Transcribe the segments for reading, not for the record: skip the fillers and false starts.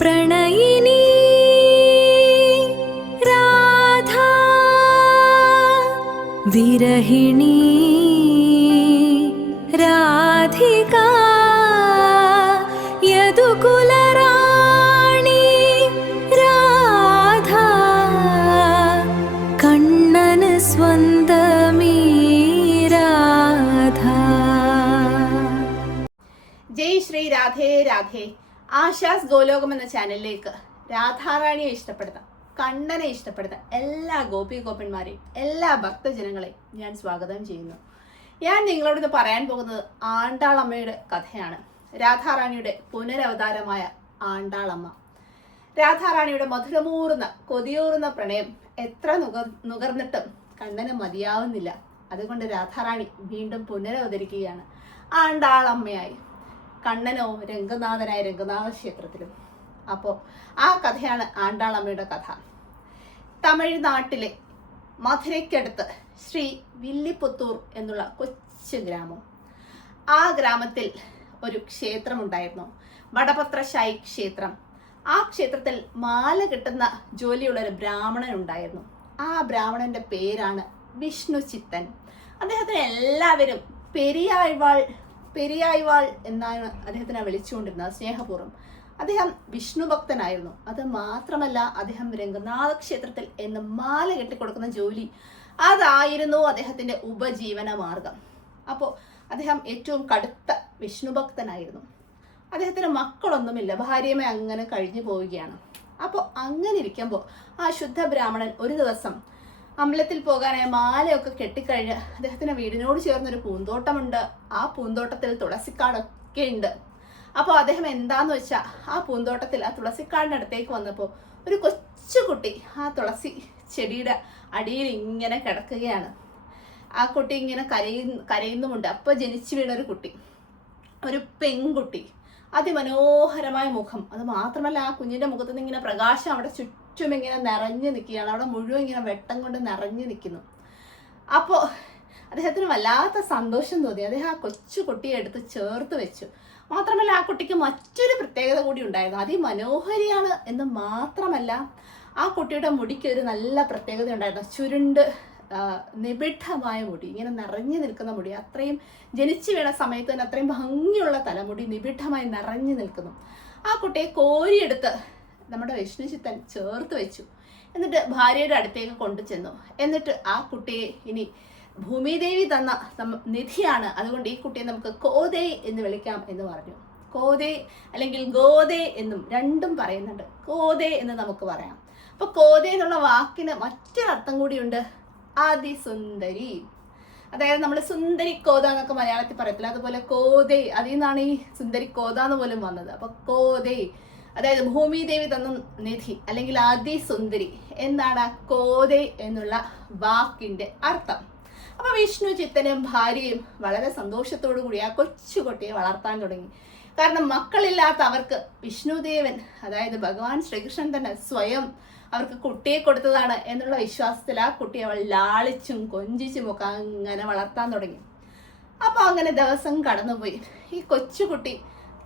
പ്രണയിനി രാധാ വിരഹിണി രാധിക യദുകുലറാണി രാധാ കണ്ണന് സ്വന്തമീ രാധാ. ജയ് ശ്രീ രാധേ രാധേ. ആശാസ് ഗോലോകം എന്ന ചാനലിലേക്ക് രാധാറാണിയെ ഇഷ്ടപ്പെടുന്ന, കണ്ണനെ ഇഷ്ടപ്പെടുന്ന എല്ലാ ഗോപികോപ്പന്മാരെയും എല്ലാ ഭക്തജനങ്ങളെയും ഞാൻ സ്വാഗതം ചെയ്യുന്നു. ഞാൻ നിങ്ങളോട് ഇന്ന് പറയാൻ പോകുന്നത് ആണ്ടാളമ്മയുടെ കഥയാണ്. രാധാറാണിയുടെ പുനരവതാരമായ ആണ്ടാളമ്മ. രാധാറാണിയുടെ മധുരമൂറുന്ന കൊതിയൂറുന്ന പ്രണയം എത്ര നുകർന്നിട്ടും കണ്ണന് മതിയാവുന്നില്ല. അതുകൊണ്ട് രാധാറാണി വീണ്ടും പുനരവതരിക്കുകയാണ് ആണ്ടാളമ്മയായി. കണ്ണനോ രംഗനാഥനായ രംഗനാഥ ക്ഷേത്രത്തിലും. അപ്പോൾ ആ കഥയാണ് ആണ്ടാളമ്മയുടെ കഥ. തമിഴ്നാട്ടിലെ മധുരയ്ക്കടുത്ത് ശ്രീ വില്ലിപുത്തൂർ എന്നുള്ള കൊച്ചു ഗ്രാമം. ആ ഗ്രാമത്തിൽ ഒരു ക്ഷേത്രമുണ്ടായിരുന്നു, വടപത്രശായി ക്ഷേത്രം. ആ ക്ഷേത്രത്തിൽ മാല കിട്ടുന്ന ജോലിയുള്ള ഒരു ബ്രാഹ്മണൻ ഉണ്ടായിരുന്നു. ആ ബ്രാഹ്മണന്റെ പേരാണ് വിഷ്ണു ചിത്തൻ. അദ്ദേഹത്തിന് എല്ലാവരും പെരിയാഴ്വാൾ എന്നാണ് അദ്ദേഹത്തിനെ വിളിച്ചുകൊണ്ടിരുന്നത് സ്നേഹപൂർവ്വം. അദ്ദേഹം വിഷ്ണു ഭക്തനായിരുന്നു. അത് മാത്രമല്ല, അദ്ദേഹം രംഗനാഥ ക്ഷേത്രത്തിൽ എന്ന് മാല കെട്ടിക്കൊടുക്കുന്ന ജോലി, അതായിരുന്നു അദ്ദേഹത്തിന്റെ ഉപജീവന മാർഗം. അപ്പോൾ അദ്ദേഹം ഏറ്റവും കടുത്ത വിഷ്ണു ഭക്തനായിരുന്നു. അദ്ദേഹത്തിന് മക്കളൊന്നുമില്ല, ഭാര്യയുമേ അങ്ങനെ കഴിഞ്ഞു പോവുകയാണ്. അപ്പോൾ അങ്ങനെ ഇരിക്കുമ്പോൾ ആ ശുദ്ധ ബ്രാഹ്മണൻ ഒരു ദിവസം അമ്പലത്തിൽ പോകാനായി മാലയൊക്കെ കെട്ടിക്കഴിഞ്ഞ് അദ്ദേഹത്തിന് വീടിനോട് ചേർന്നൊരു പൂന്തോട്ടമുണ്ട്. ആ പൂന്തോട്ടത്തിൽ തുളസിക്കാടൊക്കെ ഉണ്ട്. അപ്പോൾ അദ്ദേഹം എന്താന്ന് വെച്ചാൽ ആ പൂന്തോട്ടത്തിൽ ആ തുളസിക്കാടിൻ്റെ അടുത്തേക്ക് വന്നപ്പോൾ ഒരു കൊച്ചുകുട്ടി ആ തുളസി ചെടിയുടെ അടിയിൽ ഇങ്ങനെ കിടക്കുകയാണ്. ആ കുട്ടി ഇങ്ങനെ കരയുന്നുമുണ്ട്. അപ്പോൾ ജനിച്ചു വീണൊരു കുട്ടി, ഒരു പെൺകുട്ടി, അതിമനോഹരമായ മുഖം. അത് മാത്രമല്ല, ആ കുഞ്ഞിൻ്റെ മുഖത്ത് നിന്ന് ഇങ്ങനെ പ്രകാശം അവിടെ ചുറ്റും ഇങ്ങനെ നിറഞ്ഞു നിൽക്കുകയാണ്. അവിടെ മുഴുവൻ ഇങ്ങനെ വെട്ടം കൊണ്ട് നിറഞ്ഞു നിൽക്കുന്നു. അപ്പോൾ അദ്ദേഹത്തിന് വല്ലാത്ത സന്തോഷം തോന്നി. അദ്ദേഹം ആ കൊച്ചു കുട്ടിയെ എടുത്ത് ചേർത്ത് വെച്ചു. മാത്രമല്ല, ആ കുട്ടിക്ക് മറ്റൊരു പ്രത്യേകത കൂടി ഉണ്ടായിരുന്നു. അതിമനോഹരിയാണ് എന്ന് മാത്രമല്ല, ആ കുട്ടിയുടെ മുടിക്ക് ഒരു നല്ല പ്രത്യേകത ഉണ്ടായിരുന്നു. ചുരുണ്ട് നിബിഡമായ മുടി, ഇങ്ങനെ നിറഞ്ഞു നിൽക്കുന്ന മുടി. അത്രയും ജനിച്ചു വീണ സമയത്ത് തന്നെ അത്രയും ഭംഗിയുള്ള തലമുടി നിബിഡമായി നിറഞ്ഞു നിൽക്കുന്നു. ആ കുട്ടിയെ കോരിയെടുത്ത് നമ്മുടെ വിഷ്ണു ചിത്തൻ ചേർത്ത് വെച്ചു. എന്നിട്ട് ഭാര്യയുടെ അടുത്തേക്ക് കൊണ്ടു ചെന്നു. എന്നിട്ട് ആ കുട്ടിയെ ഇനി ഭൂമിദേവി തന്ന നിധിയാണ്, അതുകൊണ്ട് ഈ കുട്ടിയെ നമുക്ക് കോതേ എന്ന് വിളിക്കാം എന്ന് പറഞ്ഞു. കോതേ അല്ലെങ്കിൽ ഗോതേ എന്നും രണ്ടും പറയുന്നുണ്ട്. കോതേ എന്ന് നമുക്ക് പറയാം. അപ്പൊ കോതേ എന്നുള്ള വാക്കിന് മറ്റൊരർത്ഥം കൂടിയുണ്ട്, അതിസുന്ദരി. അതായത് നമ്മൾ സുന്ദരി കോത എന്നൊക്കെ മലയാളത്തിൽ പറയത്തില്ല, അതുപോലെ കോതേ, അതിൽ നിന്നാണ് ഈ സുന്ദരി കോത എന്ന് പോലും വന്നത്. അപ്പൊ കോതേ അതായത് ഭൂമിദേവി തന്ന നിധി അല്ലെങ്കിൽ അതിസുന്ദരി എന്നാണ് ആ കോതേ എന്നുള്ള വാക്കിന്റെ അർത്ഥം. അപ്പൊ വിഷ്ണു ചിത്തനും ഭാര്യയും വളരെ സന്തോഷത്തോടു കൂടി ആ കൊച്ചുകുട്ടിയെ വളർത്താൻ തുടങ്ങി. കാരണം മക്കളില്ലാത്ത അവർക്ക് വിഷ്ണുദേവൻ, അതായത് ഭഗവാൻ ശ്രീകൃഷ്ണൻ തന്നെ സ്വയം അവർക്ക് കുട്ടിയെ കൊടുത്തതാണ് എന്നുള്ള വിശ്വാസത്തിൽ ആ കുട്ടിയെ അവൾ ലാളിച്ചും കൊഞ്ചിച്ചും ഒക്കെ അങ്ങനെ വളർത്താൻ തുടങ്ങി. അപ്പൊ അങ്ങനെ ദിവസം കടന്നുപോയി. ഈ കൊച്ചുകുട്ടി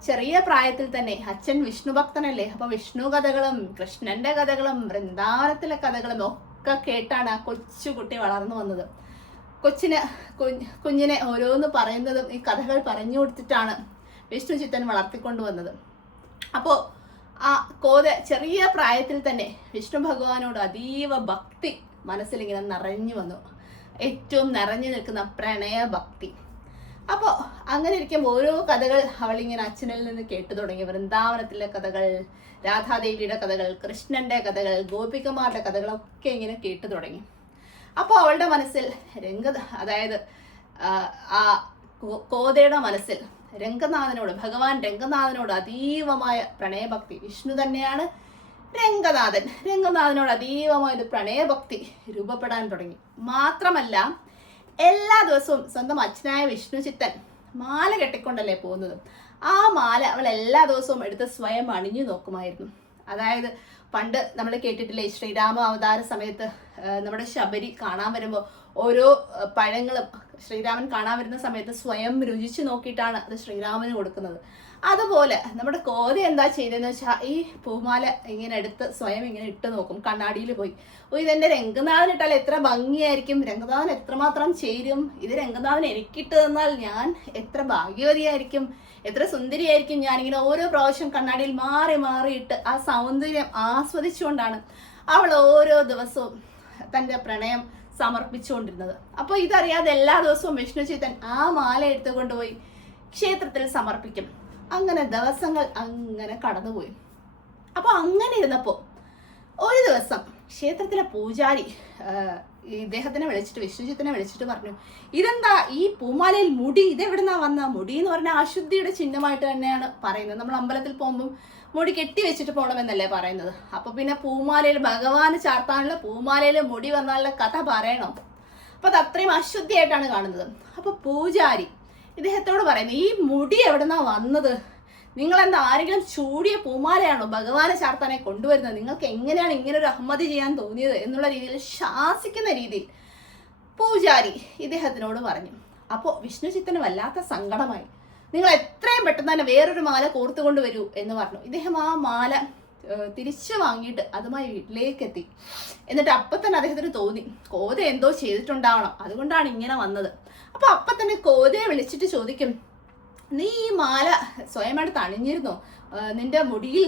ചെറിയ പ്രായത്തിൽ തന്നെ, അച്ഛൻ വിഷ്ണു ഭക്തനല്ലേ, അപ്പൊ വിഷ്ണു കഥകളും കൃഷ്ണന്റെ കഥകളും വൃന്ദാവനത്തിലെ കഥകളും ഒക്കെ കേട്ടാണ് ആ കൊച്ചുകുട്ടി വളർന്നു വന്നത്. കുഞ്ഞിനെ ഓരോന്ന് പറയുന്നതും ഈ കഥകൾ പറഞ്ഞു കൊടുത്തിട്ടാണ് വിഷ്ണു ചിത്തൻ വളർത്തിക്കൊണ്ടുവന്നത്. അപ്പോൾ ആ കോത ചെറിയ പ്രായത്തിൽ തന്നെ വിഷ്ണു ഭഗവാനോട് അതീവ ഭക്തി മനസ്സിലിങ്ങനെ നിറഞ്ഞു വന്നു. ഏറ്റവും നിറഞ്ഞു നിൽക്കുന്ന പ്രണയഭക്തി. അപ്പോൾ അങ്ങനെ ഇരിക്കുമ്പോൾ ഓരോ കഥകൾ അവളിങ്ങനെ അച്ഛനിൽ നിന്ന് കേട്ടു തുടങ്ങി. വൃന്ദാവനത്തിലെ കഥകൾ, രാധാദേവിയുടെ കഥകൾ, കൃഷ്ണന്റെ കഥകൾ, ഗോപികമാരുടെ കഥകളൊക്കെ ഇങ്ങനെ കേട്ടു തുടങ്ങി. അപ്പോൾ അവളുടെ മനസ്സിൽ അതായത് ആ കോതയുടെ മനസ്സിൽ രംഗനാഥനോട്, ഭഗവാൻ രംഗനാഥനോട് അതീവമായ പ്രണയഭക്തി. വിഷ്ണു തന്നെയാണ് രംഗനാഥനോട് അതീവമായൊരു പ്രണയഭക്തി രൂപപ്പെടാൻ തുടങ്ങി. മാത്രമല്ല, എല്ലാ ദിവസവും സ്വന്തം അച്ഛനായ വിഷ്ണു ചിത്തൻ മാല കെട്ടിക്കൊണ്ടല്ലേ പോകുന്നത്. ആ മാല അവൾ എല്ലാ ദിവസവും എടുത്ത് സ്വയം അണിഞ്ഞു നോക്കുമായിരുന്നു. അതായത് പണ്ട് നമ്മൾ കേട്ടിട്ടില്ലേ, ശ്രീരാമ അവതാര സമയത്ത് നമ്മുടെ ശബരി കാണാൻ വരുമ്പോൾ ഓരോ പഴങ്ങളും ശ്രീരാമൻ കാണാൻ വരുന്ന സമയത്ത് സ്വയം രുചിച്ചു നോക്കിയിട്ടാണ് അത് ശ്രീരാമന് കൊടുക്കുന്നത്. അതുപോലെ നമ്മുടെ കോത എന്താ ചെയ്തതെന്ന് വെച്ചാൽ ഈ പൂമാല ഇങ്ങനെ എടുത്ത് സ്വയം ഇങ്ങനെ ഇട്ട് നോക്കും, കണ്ണാടിയിൽ പോയി. ഇതെന്റെ രംഗനാഥൻ ഇട്ടാൽ എത്ര ഭംഗിയായിരിക്കും, രംഗനാഥൻ എത്രമാത്രം ചേരും, ഇത് രംഗനാഥൻ എനിക്കിട്ട് തന്നാൽ ഞാൻ എത്ര ഭാഗ്യവതിയായിരിക്കും, എത്ര സുന്ദരിയായിരിക്കും. ഞാനിങ്ങനെ ഓരോ പ്രാവശ്യം കണ്ണാടിയിൽ മാറി മാറിയിട്ട് ആ സൗന്ദര്യം ആസ്വദിച്ചുകൊണ്ടാണ് അവൾ ഓരോ ദിവസവും തൻ്റെ പ്രണയം സമർപ്പിച്ചുകൊണ്ടിരുന്നത്. അപ്പോൾ ഇതറിയാതെ എല്ലാ ദിവസവും വിഷ്ണുചിത്തൻ ആ മാല എടുത്തുകൊണ്ടുപോയി ക്ഷേത്രത്തിൽ സമർപ്പിക്കും. അങ്ങനെ ദിവസങ്ങൾ അങ്ങനെ കടന്നുപോയി. അപ്പോൾ അങ്ങനെ ഇരുന്നപ്പോൾ ഒരു ദിവസം ക്ഷേത്രത്തിലെ പൂജാരി ഇദ്ദേഹത്തിനെ വിളിച്ചിട്ട്, വിഷ്ണുചിത്തനെ വിളിച്ചിട്ട് പറഞ്ഞു, ഇതെന്താ ഈ പൂമാലയിൽ മുടി, ഇതെവിടുന്നാ വന്ന മുടി എന്ന് പറഞ്ഞാൽ അശുദ്ധിയുടെ ചിഹ്നമായിട്ട് തന്നെയാണ് പറയുന്നത്. നമ്മൾ അമ്പലത്തിൽ പോകുമ്പം മുടി കെട്ടി വെച്ചിട്ട് പോകണമെന്നല്ലേ പറയുന്നത്. അപ്പൊ പിന്നെ പൂമാലയിൽ ഭഗവാന് ചാർത്താനുള്ള പൂമാലയിൽ മുടി വന്നാലുള്ള കഥ പറയണോ? അപ്പൊ അത് അത്രയും അശുദ്ധിയായിട്ടാണ് കാണുന്നത്. അപ്പൊ പൂജാരി ഇദ്ദേഹത്തോട് പറയുന്നു, ഈ മുടി എവിടുന്നാ വന്നത്, നിങ്ങളെന്താ ആരെങ്കിലും ചൂടിയ പൂമാലയാണോ ഭഗവാനെ ചാർത്താനെ കൊണ്ടുവരുന്നത്, നിങ്ങൾക്ക് എങ്ങനെയാണ് ഇങ്ങനെ ഒരു അഹമ്മതി ചെയ്യാൻ തോന്നിയത് എന്നുള്ള രീതിയിൽ ശാസിക്കുന്ന രീതിയിൽ പൂജാരി ഇദ്ദേഹത്തിനോട് പറഞ്ഞു. അപ്പോൾ വിഷ്ണുചിത്തന് വല്ലാത്ത സങ്കടമായി. നിങ്ങൾ എത്രയും പെട്ടെന്ന് തന്നെ വേറൊരു മാല കോർത്തുകൊണ്ട് വരൂ എന്ന് പറഞ്ഞു. ഇദ്ദേഹം ആ മാല തിരിച്ചു വാങ്ങിയിട്ട് അതുമായി വീട്ടിലേക്ക് എത്തി. എന്നിട്ട് അപ്പം തന്നെ അദ്ദേഹത്തിന് തോന്നി കോത എന്തോ ചെയ്തിട്ടുണ്ടാവണം, അതുകൊണ്ടാണ് ഇങ്ങനെ വന്നത്. അപ്പൊ അപ്പം തന്നെ കോതയെ വിളിച്ചിട്ട് ചോദിക്കും, നീ ഈ മാല സ്വയമായിട്ട് തണിഞ്ഞിരുന്നോ, നിന്റെ മുടിയിൽ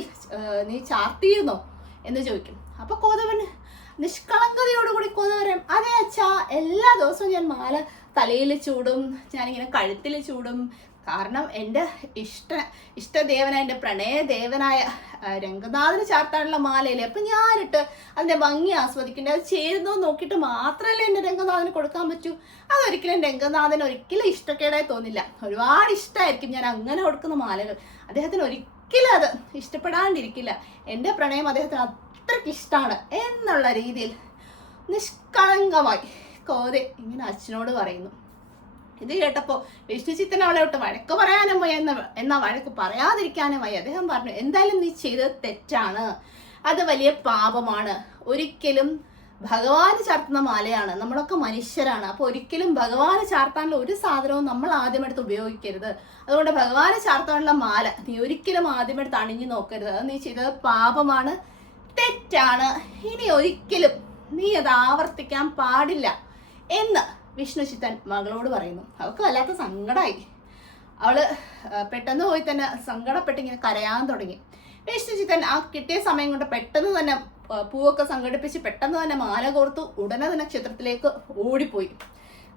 നീ ചാർത്തിയിരുന്നോ എന്ന് ചോദിക്കും. അപ്പൊ കോതവന് നിഷ്കളങ്കതയോടുകൂടി കോത പറയാം, അതെ അച്ഛാ, എല്ലാ ദിവസവും ഞാൻ മാല തലയിൽ ചൂടും, ഞാനിങ്ങനെ കഴുത്തിൽ ചൂടും, കാരണം എൻ്റെ ഇഷ്ടദേവനായ എൻ്റെ പ്രണയദേവനായ രംഗനാഥന് ചാർത്താനുള്ള മാലയില്ലേ, അപ്പം ഞാനിട്ട് അതിൻ്റെ ഭംഗി ആസ്വദിക്കണ്ടേ, അത് ചേരുന്നോ നോക്കിയിട്ട് മാത്രമല്ലേ എൻ്റെ രംഗനാഥന് കൊടുക്കാൻ പറ്റൂ. അതൊരിക്കലും രംഗനാഥന് ഒരിക്കലും ഇഷ്ടക്കേടായി തോന്നില്ല, ഒരുപാട് ഇഷ്ടമായിരിക്കും ഞാൻ അങ്ങനെ കൊടുക്കുന്ന മാലകൾ. അദ്ദേഹത്തിന് ഒരിക്കലും അത് ഇഷ്ടപ്പെടാണ്ടിരിക്കില്ല, എൻ്റെ പ്രണയം അദ്ദേഹത്തിന് അത്രയ്ക്ക് ഇഷ്ടമാണ് എന്നുള്ള രീതിയിൽ നിഷ്കളങ്കമായി കോതെ ഇങ്ങനെ അച്ഛനോട് പറയുന്നു. ഇത് കേട്ടപ്പോൾ വിഷ്ണുചിത്തൻ അവളെ വിട്ട് വഴക്ക് പറയാനും വയ്യ, എന്നാ വഴക്ക് പറയാതിരിക്കാനും വയ്യ. അദ്ദേഹം പറഞ്ഞു, എന്തായാലും നീ ചെയ്തത് തെറ്റാണ്, അത് വലിയ പാപമാണ്, ഒരിക്കലും ഭഗവാന് ചാർത്തുന്ന മാലയാണ്, നമ്മളൊക്കെ മനുഷ്യരാണ്, അപ്പോൾ ഒരിക്കലും ഭഗവാന് ചാർത്താനുള്ള ഒരു സാധനവും നമ്മൾ ആദ്യമെടുത്ത് ഉപയോഗിക്കരുത്. അതുകൊണ്ട് ഭഗവാന് ചാർത്താനുള്ള മാല നീ ഒരിക്കലും ആദ്യമെടുത്ത് അണിഞ്ഞു നോക്കരുത്, അത് നീ ചെയ്തത് പാപമാണ്, തെറ്റാണ്, ഇനി ഒരിക്കലും നീ അത് ആവർത്തിക്കാൻ പാടില്ല എന്ന് വിഷ്ണുചിത്തൻ മകളോട് പറയുന്നു. അവൾക്ക് വല്ലാത്ത സങ്കടമായി. അവള് പെട്ടെന്ന് പോയി തന്നെ സങ്കടപ്പെട്ട് ഇങ്ങനെ കരയാൻ തുടങ്ങി. വിഷ്ണുചിത്തൻ ആ കിട്ടിയ സമയം കൊണ്ട് പെട്ടെന്ന് തന്നെ പൂവൊക്കെ സംഘടിപ്പിച്ച് പെട്ടെന്ന് തന്നെ മാല കോർത്തു ഉടനെ തന്നെ ക്ഷേത്രത്തിലേക്ക് ഓടിപ്പോയി.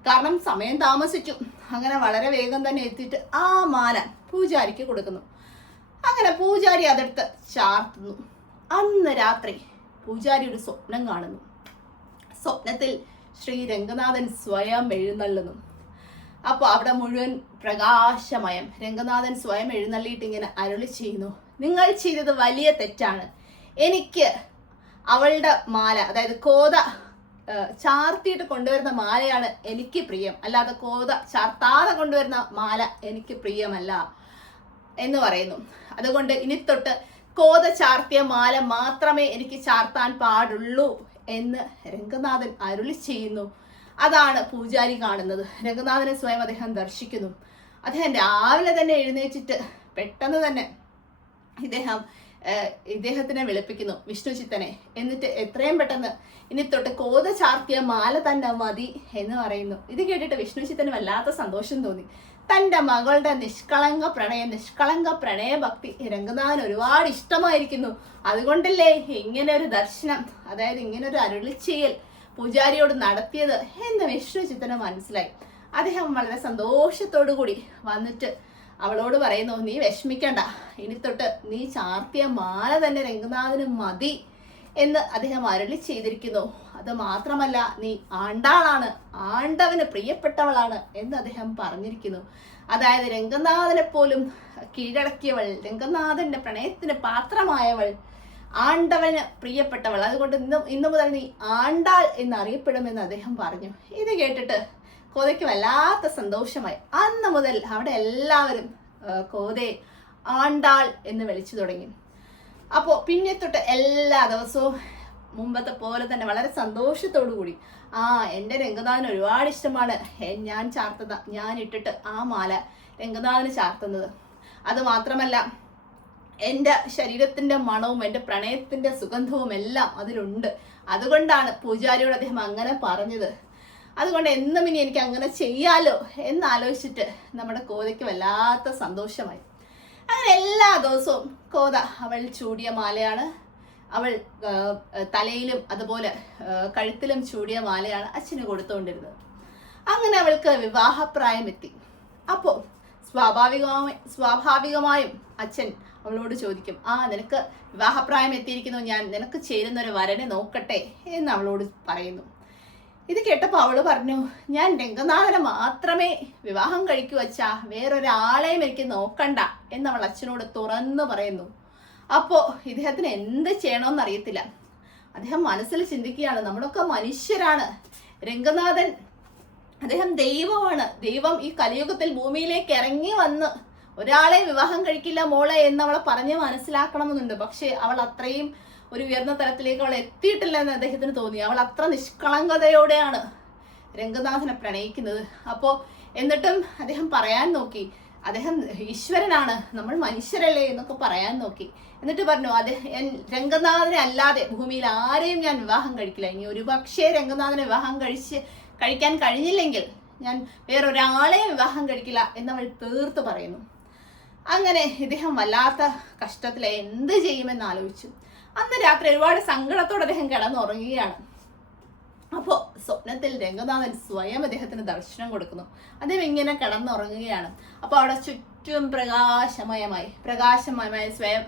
കാരണം സമയം താമസിച്ചു. അങ്ങനെ വളരെ വേഗം തന്നെ എത്തിയിട്ട് ആ മാല പൂജാരിക്ക് കൊടുക്കുന്നു. അങ്ങനെ പൂജാരി അതെടുത്ത് ചാർത്തുന്നു. അന്ന് രാത്രി പൂജാരി ഒരു സ്വപ്നം കാണുന്നു. സ്വപ്നത്തിൽ ശ്രീ രംഗനാഥൻ സ്വയം എഴുന്നള്ളുന്നു. അപ്പോൾ അവിടെ മുഴുവൻ പ്രകാശമയം. രംഗനാഥൻ സ്വയം എഴുന്നള്ളിയിട്ട് ഇങ്ങനെ അരുളി ചെയ്യുന്നു, നിങ്ങൾ ചെയ്തത് വലിയ തെറ്റാണ്, എനിക്ക് അവളുടെ മാല, അതായത് കോത ചാർത്തിയിട്ട് കൊണ്ടുവരുന്ന മാലയാണ് എനിക്ക് പ്രിയം, അല്ലാതെ കോത ചാർത്താതെ കൊണ്ടുവരുന്ന മാല എനിക്ക് പ്രിയമല്ല എന്ന് പറയുന്നു. അതുകൊണ്ട് ഇനി തൊട്ട് കോത ചാർത്തിയ മാല മാത്രമേ എനിക്ക് ചാർത്താൻ പാടുള്ളൂ എന്ന് രംഗനാഥൻ അരുളി ചെയ്യുന്നു. അതാണ് പൂജാരി കാണുന്നത്. രംഗനാഥനെ സ്വയം അദ്ദേഹം ദർശിക്കുന്നു. അദ്ദേഹം രാവിലെ തന്നെ എഴുന്നേറ്റിട്ട് പെട്ടെന്ന് തന്നെ ഇദ്ദേഹത്തിനെ വിളിപ്പിക്കുന്നു, വിഷ്ണുചിത്തനെ. എന്നിട്ട് എത്രയും പെട്ടെന്ന് ഇനി തൊട്ട് കോത ചാർത്തിയ മാല തന്നെ മതി എന്ന് പറയുന്നു. ഇത് കേട്ടിട്ട് വിഷ്ണുചിത്തന് വല്ലാത്ത സന്തോഷം തോന്നി. തൻ്റെ മകളുടെ നിഷ്കളങ്ക പ്രണയഭക്തി രംഗനാഥൻ ഒരുപാട് ഇഷ്ടമായിരിക്കുന്നു. അതുകൊണ്ടല്ലേ ഇങ്ങനെ ഒരു ദർശനം, അതായത് ഇങ്ങനെ ഒരു അരുളി ചെയ്യൽ പൂജാരിയോട് നടത്തിയത് എന്ന് വിഷ്ണുചിത്തന് മനസ്സിലായി. അദ്ദേഹം വളരെ സന്തോഷത്തോടു കൂടി വന്നിട്ട് അവളോട് പറയുന്നു, നീ വിഷമിക്കണ്ട, ഇനി തൊട്ട് നീ ചാർത്തിയ മാല തന്നെ രംഗനാഥന് മതി എന്ന് അദ്ദേഹം അരുളി ചെയ്തിരിക്കുന്നു. അത് മാത്രമല്ല, നീ ആണ്ടാളാണ്, ആണ്ടവന് പ്രിയപ്പെട്ടവളാണ് എന്ന് അദ്ദേഹം പറഞ്ഞിരിക്കുന്നു. അതായത് രംഗനാഥനെ പോലും കീഴടക്കിയവൾ, രംഗനാഥന്റെ പ്രണയത്തിന് പാത്രമായവൾ, ആണ്ടവന് പ്രിയപ്പെട്ടവൾ, അതുകൊണ്ട് ഇന്നു മുതൽ നീ ആണ്ടാൾ എന്നറിയപ്പെടുമെന്ന് അദ്ദേഹം പറഞ്ഞു. ഇത് കേട്ടിട്ട് കോതയ്ക്ക് വല്ലാത്ത സന്തോഷമായി. അന്ന് മുതൽ അവിടെ എല്ലാവരും കോതയെ ആണ്ടാൾ എന്ന് വിളിച്ചു തുടങ്ങി. അപ്പോൾ പിന്നെ തൊട്ട് എല്ലാ ദിവസവും മുമ്പത്തെ പോലെ തന്നെ വളരെ സന്തോഷത്തോടു കൂടി, എൻ്റെ രംഗനാഥന് ഒരുപാട് ഇഷ്ടമാണ് ഞാൻ ഇട്ടിട്ട് ആ മാല രംഗനാഥന് ചാർത്തുന്നത്. അത് മാത്രമല്ല എൻ്റെ ശരീരത്തിൻ്റെ മണവും എൻ്റെ പ്രണയത്തിൻ്റെ സുഗന്ധവും എല്ലാം അതിലുണ്ട്. അതുകൊണ്ടാണ് പൂജാരിയോട് അദ്ദേഹം അങ്ങനെ പറഞ്ഞത്. അതുകൊണ്ട് എന്നും ഇനി എനിക്ക് അങ്ങനെ ചെയ്യാലോ എന്നാലോചിച്ചിട്ട് നമ്മുടെ കോതയ്ക്ക് വല്ലാത്ത സന്തോഷമായി. അങ്ങനെ എല്ലാ ദിവസവും കോത അവൾ ചൂടിയ മാലയാണ്, അവൾ തലയിലും അതുപോലെ കഴുത്തിലും ചൂടിയ മാലയാണ് അച്ഛന് കൊടുത്തുകൊണ്ടിരുന്നത്. അങ്ങനെ അവൾക്ക് വിവാഹപ്രായം എത്തി. അപ്പോൾ സ്വാഭാവികമായും അച്ഛൻ അവളോട് ചോദിക്കും, നിനക്ക് വിവാഹപ്രായം എത്തിയിരിക്കുന്നു, ഞാൻ നിനക്ക് ചേരുന്നൊരു വരനെ നോക്കട്ടെ എന്ന് അവളോട് പറയുന്നു. ഇത് കേട്ടപ്പോൾ അവള് പറഞ്ഞു, ഞാൻ രംഗനാഥനെ മാത്രമേ വിവാഹം കഴിക്കൂ അച്ഛാ, വേറൊരാളെയും എനിക്ക് നോക്കണ്ട എന്ന് അവൾ അച്ഛനോട് തുറന്നു പറയുന്നു. അപ്പോൾ ഇദ്ദേഹത്തിന് എന്ത് ചെയ്യണമെന്ന് അറിയത്തില്ല. അദ്ദേഹം മനസ്സിൽ ചിന്തിക്കുകയാണ്, നമ്മളൊക്കെ മനുഷ്യരാണ്, രംഗനാഥൻ അദ്ദേഹം ദൈവമാണ്, ദൈവം ഈ കലിയുഗത്തിൽ ഭൂമിയിലേക്ക് ഇറങ്ങി വന്ന് ഒരാളെ വിവാഹം കഴിക്കില്ല മോളെ എന്ന് അവളെ പറഞ്ഞ് മനസ്സിലാക്കണമെന്നുണ്ട്. പക്ഷെ അവൾ അത്രയും ഒരു ഉയർന്ന തലത്തിലേക്ക് അവൾ എത്തിയിട്ടില്ല എന്ന് അദ്ദേഹത്തിന് തോന്നി. അവൾ അത്ര നിഷ്കളങ്കതയോടെയാണ് രംഗനാഥനെ പ്രണയിക്കുന്നത്. അപ്പോൾ എന്നിട്ടും അദ്ദേഹം പറയാൻ നോക്കി, അദ്ദേഹം ഈശ്വരനാണ്, നമ്മൾ മനുഷ്യരല്ലേ എന്നൊക്കെ പറയാൻ നോക്കി. എന്നിട്ട് പറഞ്ഞു, രംഗനാഥനെ അല്ലാതെ ഭൂമിയിൽ ആരെയും ഞാൻ വിവാഹം കഴിക്കില്ല. ഇനി ഒരു പക്ഷേ രംഗനാഥനെ വിവാഹം കഴിക്കാൻ കഴിഞ്ഞില്ലെങ്കിൽ ഞാൻ വേറൊരാളെ വിവാഹം കഴിക്കില്ല എന്നവൾ തീർത്ത് പറയുന്നു. അങ്ങനെ ഇദ്ദേഹം വല്ലാത്ത കഷ്ടത്തിലെ എന്ത് ചെയ്യുമെന്ന് ആലോചിച്ചു. അന്ന് രാത്രി ഒരുപാട് സങ്കടത്തോടെ അദ്ദേഹം കിടന്നുറങ്ങുകയാണ്. അപ്പോൾ സ്വപ്നത്തിൽ രംഗനാഥൻ സ്വയം അദ്ദേഹത്തിന് ദർശനം കൊടുക്കുന്നു. അദ്ദേഹം ഇങ്ങനെ കിടന്നുറങ്ങുകയാണ്. അപ്പോൾ അവിടെ ചുറ്റും പ്രകാശമയമായി സ്വയം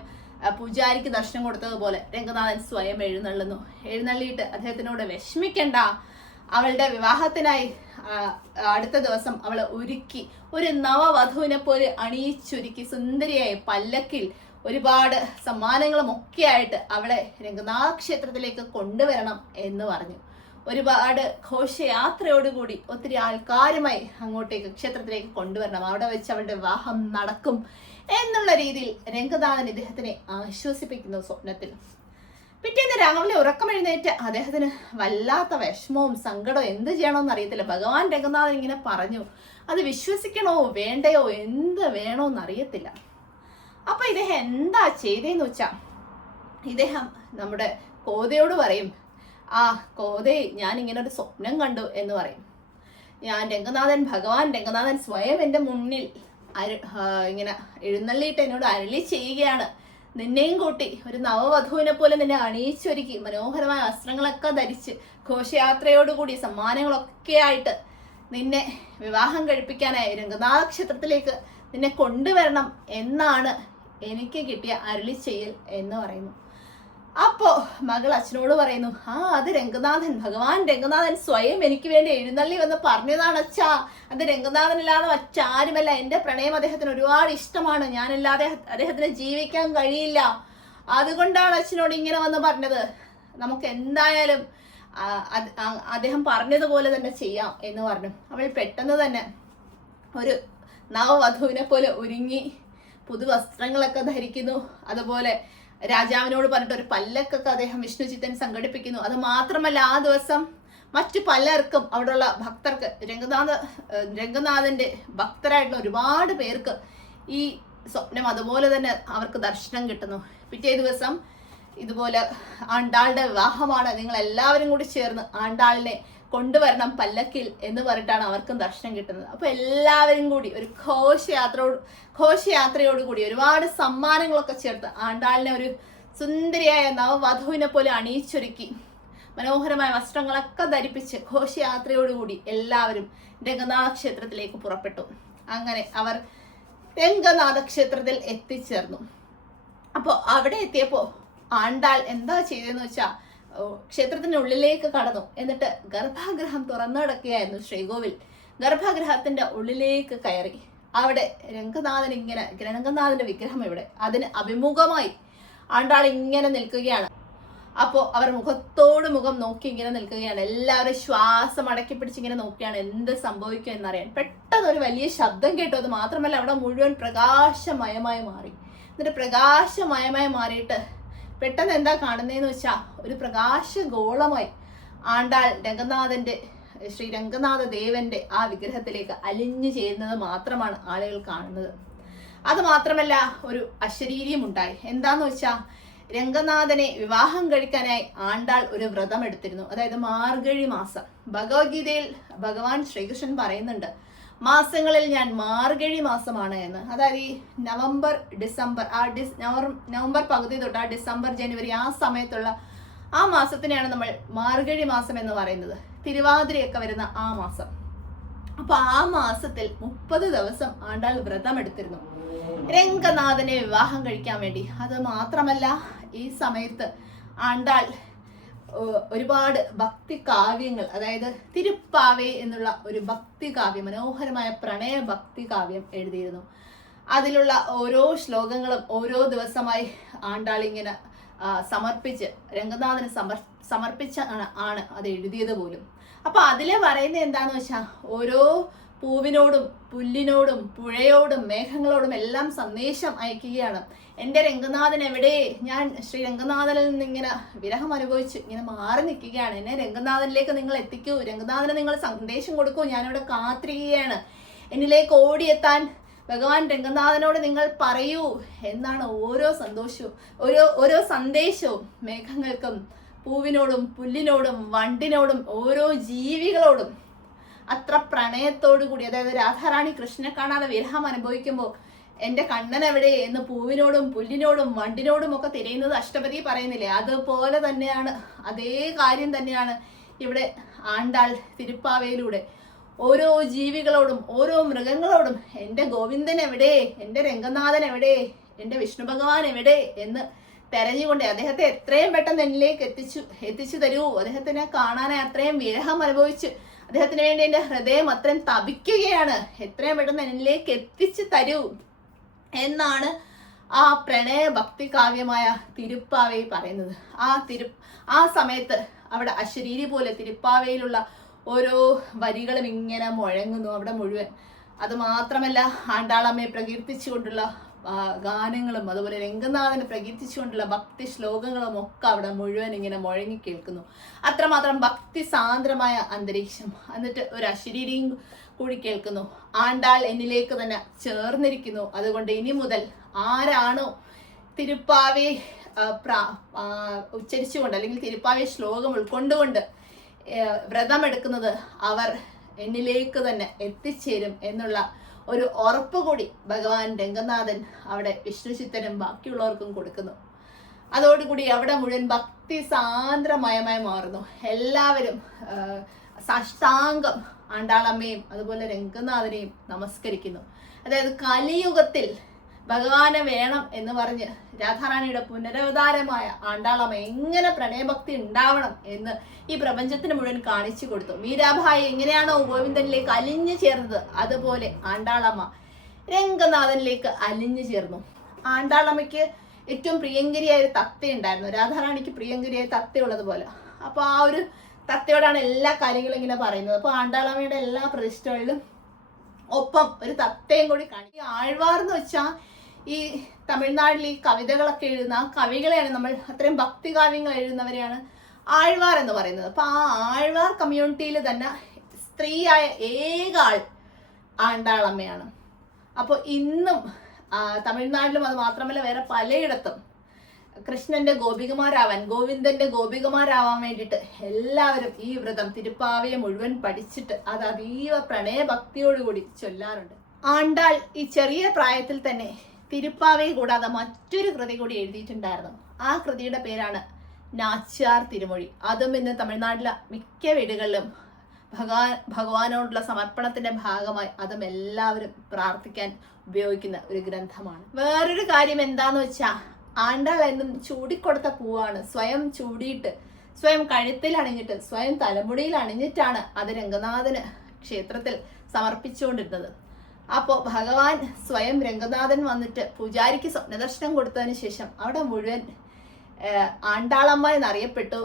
പൂജാരിക്ക് ദർശനം കൊടുത്തതുപോലെ രംഗനാഥൻ സ്വയം എഴുന്നള്ളിയിട്ട് അദ്ദേഹത്തിനോട് വിഷമിക്കണ്ട, അവളുടെ വിവാഹത്തിനായി അടുത്ത ദിവസം അവളെ ഒരുക്കി ഒരു നവവധുവിനെ പോലെ അണിയിച്ചൊരുക്കി സുന്ദരിയായി പല്ലക്കിൽ ഒരുപാട് സമ്മാനങ്ങളും ഒക്കെ ആയിട്ട് അവളെ രംഗനാഥ ക്ഷേത്രത്തിലേക്ക് കൊണ്ടുവരണം എന്ന് പറഞ്ഞു. ഒരുപാട് ഘോഷയാത്രയോടുകൂടി ഒത്തിരി ആൾക്കാരുമായി അങ്ങോട്ടേക്ക് ക്ഷേത്രത്തിലേക്ക് കൊണ്ടുവരണം, അവിടെ വെച്ച് അവളുടെ വിവാഹം നടക്കും എന്നുള്ള രീതിയിൽ രംഗനാഥൻ ഇദ്ദേഹത്തിനെ ആശ്വസിപ്പിക്കുന്നു സ്വപ്നത്തിൽ. പിറ്റേന്ന് രാവിലെ ഉറക്കമെഴുന്നേറ്റ് അദ്ദേഹത്തിന് വല്ലാത്ത വിഷമവും സങ്കടവും എന്ത് ചെയ്യണമെന്ന് അറിയത്തില്ല. ഭഗവാൻ രംഗനാഥൻ ഇങ്ങനെ പറഞ്ഞു, അത് വിശ്വസിക്കണോ വേണ്ടയോ എന്ത് വേണോന്ന് അറിയത്തില്ല. അപ്പൊ ഇദ്ദേഹം എന്താ ചെയ്തേന്ന് വെച്ചാ, ഇദ്ദേഹം നമ്മുടെ കോതയോട് പറയും, കോതേ, ഞാൻ ഇങ്ങനെ ഒരു സ്വപ്നം കണ്ടു എന്ന് പറയും. ഭഗവാൻ രംഗനാഥൻ സ്വയം എൻ്റെ മുന്നിൽ ഇങ്ങനെ എഴുന്നള്ളിയിട്ട് എന്നോട് അരുളി ചെയ്യുകയാണ്, നിന്നെയും കൂട്ടി ഒരു നവവധുവിനെ പോലെ നിന്നെ അണിയിച്ചൊരുക്കി മനോഹരമായ വസ്ത്രങ്ങളൊക്കെ ധരിച്ച് ഘോഷയാത്രയോടുകൂടി സമ്മാനങ്ങളൊക്കെ ആയിട്ട് നിന്നെ വിവാഹം കഴിപ്പിക്കാനായി രംഗനാഥ ക്ഷേത്രത്തിലേക്ക് നിന്നെ കൊണ്ടുവരണം എന്നാണ് എനിക്ക് കിട്ടിയ അരുളി ചെയ്യൽ എന്ന് പറയുന്നു. അപ്പോ മകൾ അച്ഛനോട് പറയുന്നു, അത് ഭഗവാൻ രംഗനാഥൻ സ്വയം എനിക്ക് വേണ്ടി എഴുന്നള്ളി വന്ന് പറഞ്ഞതാണ് അച്ഛാ, അത് രംഗനാഥനില്ലാതെ മറ്റാരുമല്ല, എൻ്റെ പ്രണയം അദ്ദേഹത്തിന് ഒരുപാട് ഇഷ്ടമാണ്, ഞാനില്ലാതെ അദ്ദേഹത്തിന് ജീവിക്കാൻ കഴിയില്ല, അതുകൊണ്ടാണ് അച്ഛനോട് ഇങ്ങനെ വന്ന് പറഞ്ഞത്, നമുക്ക് എന്തായാലും അദ്ദേഹം പറഞ്ഞതുപോലെ തന്നെ ചെയ്യാം എന്ന് പറഞ്ഞു. അവൾ പെട്ടെന്ന് തന്നെ ഒരു നവവധുവിനെ പോലെ ഒരുങ്ങി പുതുവസ്ത്രങ്ങളൊക്കെ ധരിക്കുന്നു. അതുപോലെ രാജാവിനോട് പറഞ്ഞിട്ട് ഒരു പല്ലക്കൊക്കെ അദ്ദേഹം വിഷ്ണുചിത്തൻ സംഘടിപ്പിക്കുന്നു. അത് മാത്രമല്ല ആ ദിവസം മറ്റു പലർക്കും അവിടെയുള്ള ഭക്തർക്ക് രംഗനാഥന്റെ ഭക്തരായിട്ടുള്ള ഒരുപാട് പേർക്ക് ഈ സ്വപ്നം അതുപോലെ തന്നെ അവർക്ക് ദർശനം കിട്ടുന്നു. പിറ്റേ ദിവസം ഇതുപോലെ ആണ്ടാളുടെ വിവാഹമാണ്, നിങ്ങൾ എല്ലാവരും കൂടി ചേർന്ന് ആണ്ടാളിനെ കൊണ്ടുവരണം പല്ലക്കിൽ എന്ന് പറഞ്ഞിട്ടാണ് അവർക്കും ദർശനം കിട്ടുന്നത്. അപ്പൊ എല്ലാവരും കൂടി ഒരു ഘോഷയാത്രയോടുകൂടി ഒരുപാട് സമ്മാനങ്ങളൊക്കെ ചേർത്ത് ആണ്ടാളിനെ ഒരു സുന്ദരിയായ നവവധുവിനെ പോലെ അണിയിച്ചൊരുക്കി മനോഹരമായ വസ്ത്രങ്ങളൊക്കെ ധരിപ്പിച്ച് ഘോഷയാത്രയോടുകൂടി എല്ലാവരും രംഗനാഥ ക്ഷേത്രത്തിലേക്ക് പുറപ്പെട്ടു. അങ്ങനെ അവർ രംഗനാഥ ക്ഷേത്രത്തിൽ എത്തിച്ചേർന്നു. അപ്പോൾ അവിടെ എത്തിയപ്പോൾ ആണ്ടാൾ എന്താ ചെയ്തതെന്ന് വെച്ചാൽ ക്ഷേത്രത്തിനുള്ളിലേക്ക് കടന്നു. എന്നിട്ട് ഗർഭാഗൃഹം തുറന്നു കിടക്കുകയായിരുന്നു ശ്രീകോവിൽ. ഗർഭാഗൃഹത്തിന്റെ ഉള്ളിലേക്ക് കയറി അവിടെ രംഗനാഥന്റെ വിഗ്രഹം ഇവിടെ അതിന് അഭിമുഖമായി ആണ്ടാൾ ഇങ്ങനെ നിൽക്കുകയാണ്. അപ്പോൾ അവർ മുഖത്തോട് മുഖം നോക്കി ഇങ്ങനെ നിൽക്കുകയാണ്. എല്ലാവരും ശ്വാസം അടക്കി പിടിച്ച് ഇങ്ങനെ നോക്കിയാണ് എന്ത് സംഭവിക്കും എന്നറിയാൻ. പെട്ടെന്ന് ഒരു വലിയ ശബ്ദം കേട്ടു. അത് മാത്രമല്ല അവിടെ മുഴുവൻ പ്രകാശമയമായി മാറി. എന്നിട്ട് പ്രകാശമയമായി മാറിയിട്ട് പെട്ടെന്ന് എന്താ കാണുന്നതെന്ന് വെച്ചാൽ ഒരു പ്രകാശഗോളമായി ആണ്ടാൾ ശ്രീ രംഗനാഥ ദേവന്റെ ആ വിഗ്രഹത്തിലേക്ക് അലിഞ്ഞു ചേരുന്നത് മാത്രമാണ് ആളുകൾ കാണുന്നത്. അത് മാത്രമല്ല ഒരു അശരീരിയും ഉണ്ടായി. എന്താന്ന് വെച്ചാൽ രംഗനാഥനെ വിവാഹം കഴിക്കാനായി ആണ്ടാൾ ഒരു വ്രതം എടുത്തിരുന്നു. അതായത് മാർഗഴി മാസം. ഭഗവത്ഗീതയിൽ ഭഗവാൻ ശ്രീകൃഷ്ണൻ പറയുന്നുണ്ട്, മാസങ്ങളിൽ ഞാൻ മാർഗഴി മാസമാണ് എന്ന്. അതായത് ഈ നവംബർ ഡിസംബർ നവംബർ പകുതി തൊട്ട് ആ ഡിസംബർ ജനുവരി ആ സമയത്തുള്ള ആ മാസത്തിനെയാണ് നമ്മൾ മാർഗഴി മാസം എന്ന് പറയുന്നത്. തിരുവാതിരയൊക്കെ വരുന്ന ആ മാസം. അപ്പൊ ആ മാസത്തിൽ 30 ദിവസം ആണ്ടാൾ വ്രതം എടുത്തിരുന്നു രംഗനാഥനെ വിവാഹം കഴിക്കാൻ വേണ്ടി. അത് മാത്രമല്ല ഈ സമയത്ത് ആണ്ടാൾ ഒരുപാട് ഭക്തി കാവ്യങ്ങൾ, അതായത് തിരുപ്പാവേ എന്നുള്ള ഒരു ഭക്തി കാവ്യം, മനോഹരമായ പ്രണയ ഭക്തി കാവ്യം എഴുതിയിരുന്നു. അതിലുള്ള ഓരോ ശ്ലോകങ്ങളും ഓരോ ദിവസമായി ആണ്ടാൾ ഇങ്ങനെ സമർപ്പിച്ച് രംഗനാഥന് സമർപ്പിച്ച ആണ് അത് എഴുതിയത് പോലും. അപ്പൊ അതിലെ പറയുന്നത് എന്താന്ന് വെച്ചാൽ ഓരോ പൂവിനോടും പുല്ലിനോടും പുഴയോടും മേഘങ്ങളോടും എല്ലാം സന്ദേശം അയക്കുകയാണ്. എൻ്റെ രംഗനാഥൻ എവിടെ? ഞാൻ ശ്രീ രംഗനാഥനിൽ നിന്ന് ഇങ്ങനെ വിരഹം അനുഭവിച്ച് ഇങ്ങനെ മാറി നിൽക്കുകയാണ്. എന്നെ രംഗനാഥനിലേക്ക് നിങ്ങൾ എത്തിക്കൂ, രംഗനാഥന് നിങ്ങൾ സന്ദേശം കൊടുക്കൂ, ഞാനിവിടെ കാത്തിരിക്കുകയാണ്, എന്നിലേക്ക് ഓടിയെത്താൻ ഭഗവാൻ രംഗനാഥനോട് നിങ്ങൾ പറയൂ എന്നാണ് ഓരോ സന്ദേശവും മേഘങ്ങൾക്കും പൂവിനോടും പുല്ലിനോടും വണ്ടിനോടും ഓരോ ജീവികളോടും അത്ര പ്രണയത്തോടു കൂടി. അതായത് രാധാറാണി കൃഷ്ണനെ കാണാതെ വിരഹം അനുഭവിക്കുമ്പോൾ എൻ്റെ കണ്ണൻ എവിടെ എന്ന് പൂവിനോടും പുല്ലിനോടും വണ്ടിനോടും ഒക്കെ തിരയുന്നത് അഷ്ടപതി പറയുന്നില്ലേ, അതുപോലെ തന്നെയാണ്, അതേ കാര്യം തന്നെയാണ് ഇവിടെ ആണ്ടാൾ തിരുപ്പാവയിലൂടെ ഓരോ ജീവികളോടും ഓരോ മൃഗങ്ങളോടും എൻ്റെ ഗോവിന്ദൻ എവിടെ, എൻ്റെ രംഗനാഥൻ എവിടെ, എൻ്റെ വിഷ്ണു ഭഗവാൻ എവിടെ എന്ന് തെരഞ്ഞുകൊണ്ട് അദ്ദേഹത്തെ എത്രയും പെട്ടെന്ന് എന്നിലേക്ക് എത്തിച്ചു തരൂ, അദ്ദേഹത്തിനെ കാണാനായി അത്രയും വിരഹം അനുഭവിച്ച് അദ്ദേഹത്തിന് വേണ്ടി എൻ്റെ ഹൃദയം അത്രയും തപിക്കുകയാണ്, എത്രയും പെട്ടെന്ന് എന്നിലേക്ക് എത്തിച്ചു തരൂ എന്നാണ് ആ പ്രണയ ഭക്തി കാവ്യമായ തിരുപ്പാവയിൽ പറയുന്നത്. ആ സമയത്ത് അവിടെ അശരീരി പോലെ തിരുപ്പാവയിലുള്ള ഓരോ വരികളും ഇങ്ങനെ മുഴങ്ങുന്നു അവിടെ മുഴുവൻ. അത് മാത്രമല്ല ആണ്ടാളമ്മയെ പ്രകീർത്തിച്ചുകൊണ്ടുള്ള ഗാനങ്ങളും അതുപോലെ രംഗനാഥനെ പ്രകീർത്തിച്ചുകൊണ്ടുള്ള ഭക്തി ശ്ലോകങ്ങളും ഒക്കെ അവിടെ മുഴുവൻ ഇങ്ങനെ മുഴങ്ങി കേൾക്കുന്നു. അത്രമാത്രം ഭക്തി സാന്ദ്രമായ അന്തരീക്ഷം. എന്നിട്ട് ഒരു അശരീരിയും കൂടി കേൾക്കുന്നു, ആണ്ടാൾ എന്നിലേക്ക് തന്നെ ചേർന്നിരിക്കുന്നു. അതുകൊണ്ട് ഇനി മുതൽ ആരാണോ തിരുപ്പാവെ ഉച്ചരിച്ചുകൊണ്ട് അല്ലെങ്കിൽ തിരുപ്പാവെ ശ്ലോകം ഉൾക്കൊണ്ടുകൊണ്ട് വ്രതമെടുക്കുന്നത് അവർ എന്നിലേക്ക് തന്നെ എത്തിച്ചേരും എന്നുള്ള ഒരു ഉറപ്പ് കൂടി ഭഗവാൻ രംഗനാഥൻ അവിടെ വിഷ്ണുചിത്തനും ബാക്കിയുള്ളവർക്കും കൊടുക്കുന്നു. അതോടുകൂടി അവിടെ മുഴുവൻ ഭക്തി സാന്ദ്രമയമായി മാറുന്നു. എല്ലാവരും സാഷ്ടാംഗം ആണ്ടാളമ്മയും അതുപോലെ രംഗനാഥനെയും നമസ്കരിക്കുന്നു. അതായത് കലിയുഗത്തിൽ ഭഗവാനെ വേണം എന്ന് പറഞ്ഞ് രാധാറാണിയുടെ പുനരവതാരമായ ആണ്ടാളമ്മ എങ്ങനെ പ്രണയഭക്തി ഉണ്ടാവണം എന്ന് ഈ പ്രപഞ്ചത്തിന് മുഴുവൻ കാണിച്ചു കൊടുത്തു. മീരാഭായി എങ്ങനെയാണോ ഗോവിന്ദനിലേക്ക് അലിഞ്ഞു ചേർന്നത്, അതുപോലെ ആണ്ടാളമ്മ രംഗനാഥനിലേക്ക് അലിഞ്ഞു ചേർന്നു. ആണ്ടാളമ്മയ്ക്ക് ഏറ്റവും പ്രിയങ്കരിയായ ഒരു തത്തയുണ്ടായിരുന്നു, രാധാറാണിക്ക് പ്രിയങ്കരിയായ തത്തയുള്ളതുപോലെ. അപ്പൊ ആ ഒരു തത്തയോടാണ് എല്ലാ കാര്യങ്ങളും ഇങ്ങനെ പറയുന്നത്. അപ്പൊ ആണ്ടാളമ്മയുടെ എല്ലാ പ്രതിഷ്ഠകളിലും ഒപ്പം ഒരു തത്തയും കൂടി കാണിക്കും. ആഴ്വാർ എന്ന് വെച്ചാൽ ഈ തമിഴ്നാട്ടിൽ ഈ കവിതകളൊക്കെ എഴുതുന്ന ആ കവികളെയാണ് നമ്മൾ, അത്രയും ഭക്തി കാവ്യങ്ങൾ എഴുതുന്നവരെയാണ് ആഴ്വാർ എന്ന് പറയുന്നത്. അപ്പൊ ആ ആഴ്വാർ കമ്മ്യൂണിറ്റിയിൽ തന്നെ സ്ത്രീയായ ഏക ആൾ ആണ്ടാളമ്മയാണ്. അപ്പോൾ ഇന്നും തമിഴ്നാട്ടിലും അത് മാത്രമല്ല വേറെ പലയിടത്തും കൃഷ്ണന്റെ ഗോവിന്ദന്റെ ഗോപികമാരാവാൻ വേണ്ടിയിട്ട് എല്ലാവരും ഈ വ്രതം തിരുപ്പാവയെ മുഴുവൻ പഠിച്ചിട്ട് അത് അതീവ പ്രണയഭക്തിയോടുകൂടി ചൊല്ലാറുണ്ട്. ആണ്ടാൾ ഈ ചെറിയ പ്രായത്തിൽ തന്നെ തിരുപ്പാവയെ കൂടാതെ മറ്റൊരു കൃതി കൂടി എഴുതിയിട്ടുണ്ടായിരുന്നു. ആ കൃതിയുടെ പേരാണ് നാച്ചിയാർ തിരുമൊഴി. അതും ഇന്ന് തമിഴ്നാട്ടിലെ മിക്ക വീടുകളിലും ഭഗവാനോടുള്ള സമർപ്പണത്തിന്റെ ഭാഗമായി അതും എല്ലാവരും പ്രാർത്ഥിക്കാൻ ഉപയോഗിക്കുന്ന ഒരു ഗ്രന്ഥമാണ്. വേറൊരു കാര്യം എന്താന്ന് വെച്ചാൽ ആണ്ടാൾ എന്നും ചൂടിക്കൊടുത്ത പൂവാണ്. സ്വയം ചൂടിയിട്ട് സ്വയം കഴുത്തിൽ അണിഞ്ഞിട്ട് സ്വയം തലമുടിയിൽ അണിഞ്ഞിട്ടാണ് അത് രംഗനാഥന് ക്ഷേത്രത്തിൽ സമർപ്പിച്ചുകൊണ്ടിരുന്നത്. അപ്പോൾ ഭഗവാൻ സ്വയം രംഗനാഥൻ വന്നിട്ട് പൂജാരിക്ക് സ്വപ്നദർശനം കൊടുത്തതിന് ശേഷം അവിടെ മുഴുവൻ ആണ്ടാളമ്മ എന്നറിയപ്പെട്ടു.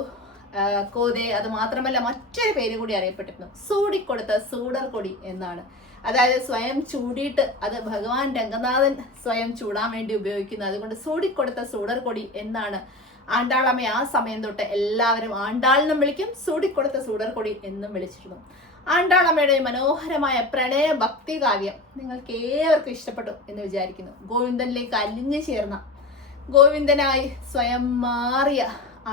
കോതെ അത് മാത്രമല്ല മറ്റൊരു പേര് കൂടി അറിയപ്പെട്ടിരുന്നു, സൂടിക്കൊടുത്ത സൂടർകൊടി എന്നാണ്. അതായത് സ്വയം ചൂടിയിട്ട് അത് ഭഗവാൻ രംഗനാഥൻ സ്വയം ചൂടാൻ വേണ്ടി ഉപയോഗിക്കുന്നത്. അതുകൊണ്ട് സൂടിക്കൊടുത്ത സൂടർകൊടി എന്നാണ് ആണ്ടാളമ്മ ആ സമയം തൊട്ട് എല്ലാവരും ആണ്ടാളിനും വിളിക്കും, സൂടിക്കൊടുത്ത സൂടർകൊടി എന്നും വിളിച്ചിരുന്നു. ആണ്ടാളമ്മയുടെ മനോഹരമായ പ്രണയ ഭക്തി കാവ്യം നിങ്ങൾക്ക് ഏവർക്കും ഇഷ്ടപ്പെട്ടു എന്ന് വിചാരിക്കുന്നു. ഗോവിന്ദനിലേക്ക് അലിഞ്ഞു ചേർന്ന, ഗോവിന്ദനായി സ്വയം മാറിയ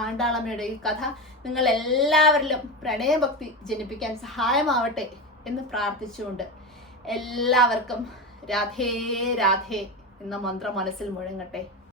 ആണ്ടാളമ്മയുടെ ഈ കഥ നിങ്ങൾ എല്ലാവരിലും പ്രണയഭക്തി ജനിപ്പിക്കാൻ സഹായമാവട്ടെ എന്ന് പ്രാർത്ഥിച്ചുകൊണ്ട് എല്ലാവർക്കും രാധേ രാധേ എന്ന മന്ത്രം മനസ്സിൽ മുഴങ്ങട്ടെ.